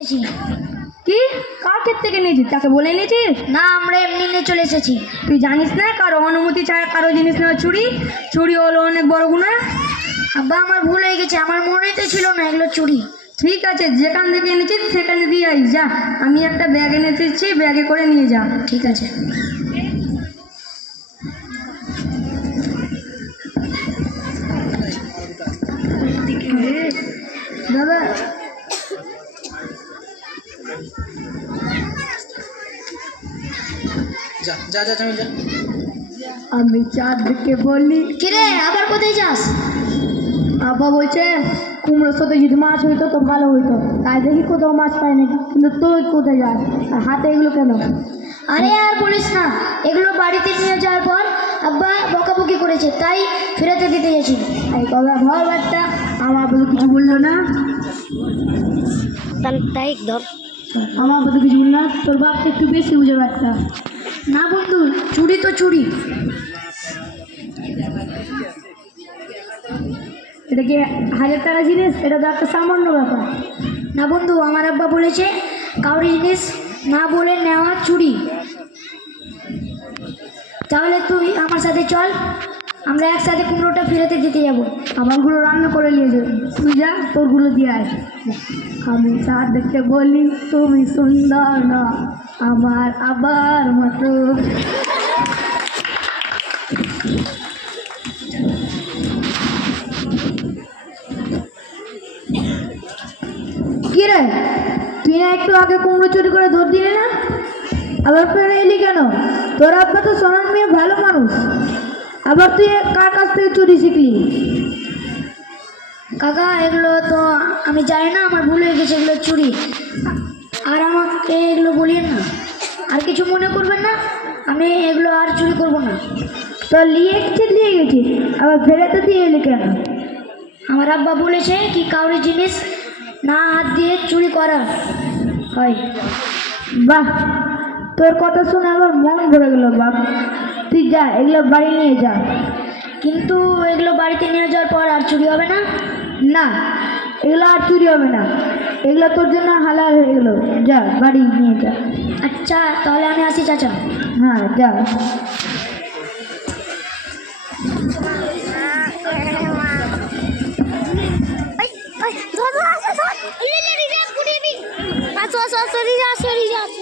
কি কার ক্ষেত থেকে নিয়েছিস? তাকে বলে এনেছিস? না, আমরা এমনি নিয়ে চলে এসেছি। তুই জানিস না কারো অনুমতি ছাড়া কারো জিনিস নেওয়া চুরি? চুরি হলো অনেক বড় গুনাহ। আব্বা, আমার ভুল হয়ে গেছে, আমার মনেই তো ছিল না এগুলো চুরি। ঠিক আছে, যেখান থেকে এনেছিস সেখানে দিয়ে আই যা। আমি একটা ব্যাগ এনে দিচ্ছি, ব্যাগে করে নিয়ে যা। ঠিক আছে। দাদা যা যা যা যা। আমি চাঁদকে বলি, কিরে, আবার কোথায় যাস? আব্বা বলছে কুমড়োর সাথে যদি মাছ হইতো তো ভালো হইতো, তাই দেখি কোথাও মাছ পাই নাকি। কিন্তু তুই কোথায় যাস আর হাতে এগুলো কেন? আরে আর বলিস না, এগুলো বাড়িতে নিয়ে যাওয়ার পর আব্বা বকাবকি করেছে, তাই ফেরাতে দিতে গেছি। এই কথা ধর বাচ্চা, আমার বলে কিছু বললো না। তাই ধর। আমার বলে কিছু বললো না। তোর বাপকে একটু বেশি বুঝে বাচ্চা। না বন্ধু, চুরি তো চুরি। এটা কি 1000 টাকা জিনিস? এটা তো একটা সামান্য ব্যাপার। না বন্ধু, আমার আব্বা বলেছে কাউরি জিনিস না বলে নেওয়া চুরি। তাহলে তুই আমার সাথে চল, আমরা একসাথে কুমড়োটা ফেরাতে দিতে যাবো। আমারগুলো রান্না করে নিয়ে যাবে, তুই যা তোরগুলো দিয়ে আয়। আমি চাঁদ দেখতে বলি তুমি সুন্দর না আমার আবার মতো। কি রে, তুই না একটু আগে কুমড়ো চুরি করে ধর দিলি না? আবার ফের এলি কেন? তোর আব্বা তো সোনার মেয়ে, ভালো মানুষ। আবার তুই কার কাছ থেকে চুরি শিখলি? কাকা, এগুলো তো আমি জানি না, আমার ভুল হয়ে গেছে, এগুলো চুরি। আর আমাকে এগুলো বলিয়েন না, আর কিছু মনে করবেন না, আমি এগুলো আর চুরি করব না। তো নিয়ে গেছিস, আবার ফেরাতে দিয়ে এলি কেন? আমার আব্বা বলেছে কি কাউরি জিনিস না হাত দিয়ে চুরি করা হয়। বাহ, তোর কথা শুনে আমার মন ভরে গেল বাপ। তুই যা, এগুলো বাড়ি নিয়ে যা। কিন্তু এগুলো বাড়িতে নিয়ে যাওয়ার পর আর চুরি হবে না? না, এগুলো আর চুরি হবে না, এগুলো তোর জন্য হালাল হয়ে গেল। যা বাড়ি নিয়ে যা। আচ্ছা, তাহলে আমি আসি চাচা। হ্যাঁ যা। আসো আসো আসো,